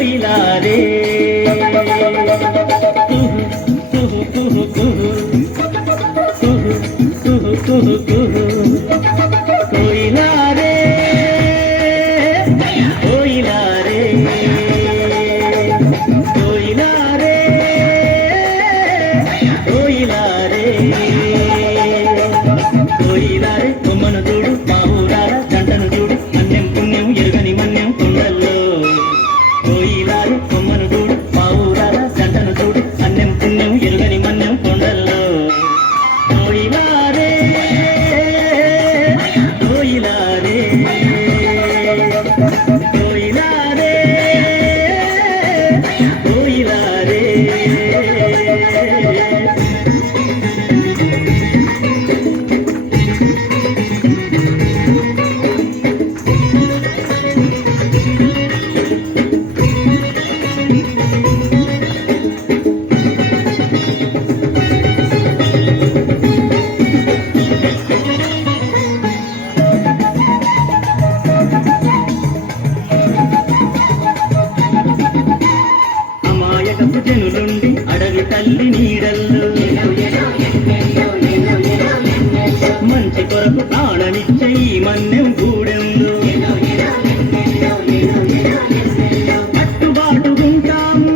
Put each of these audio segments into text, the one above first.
కోయిలారే కోయిలారే కోయిలారే కోయిలారే కోయిలారే కోయిలారే కొమ్మను చూడు మా ఊరాల జంటను చూడు అన్యం పుణ్యం ఎరుగని మన్యం కుండల్లో కోయిలారే కొమ్మను చూడు మా ఊరాల జంటను చూడు అన్యం పుణ్యం ఎరుగని మన్యం కుండల్లో కోయిలారే కోయిలారే కోయిలారే కోయిలారే అమాయకపు జనులుండి అడవి తల్లి నీడల్లో మంచి కొరకు ప్రాణమిచ్చే ఈ మన్యం గూడెంలో కట్టుబాటుకుంటాము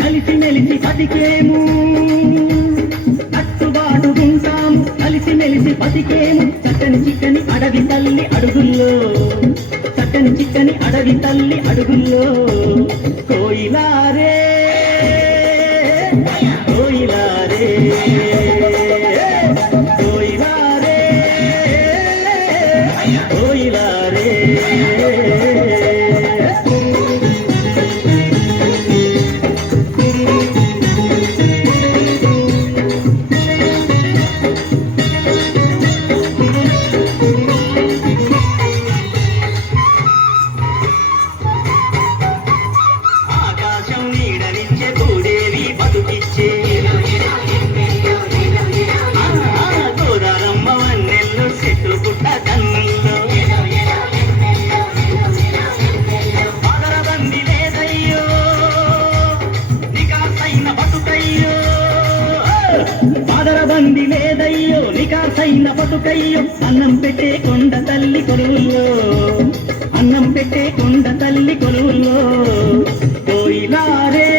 కలిసి మెలిసి బతికేము కట్టుబాటుకుంటాము కలిసి మెలిసి బతికేము చక్కని చిక్కని అడవి తల్లి అడుగుల్లో చక్కని చిక్కని అడవి తల్లి అడుగుల్లో కోయిలారే కోయిలారే కోయిలారే కోయిలారే ఆకాశం నీడనిచ్చే భూదేవి బతుకిచ్చే గోదారమ్మ వన్నెల్లో చెట్లు పుట్ట కన్నుల్లో పదరబంది లేదయ్యో నికాసైన బతుకయ్యో పదరబంది లేదయ్యో నికాసైన బతుకయ్యో అన్నం పెట్టే కొండ తల్లి కొలువుల్లో అన్నం పెట్టే కొండ తల్లి కొలువుల్లో కోయిలారే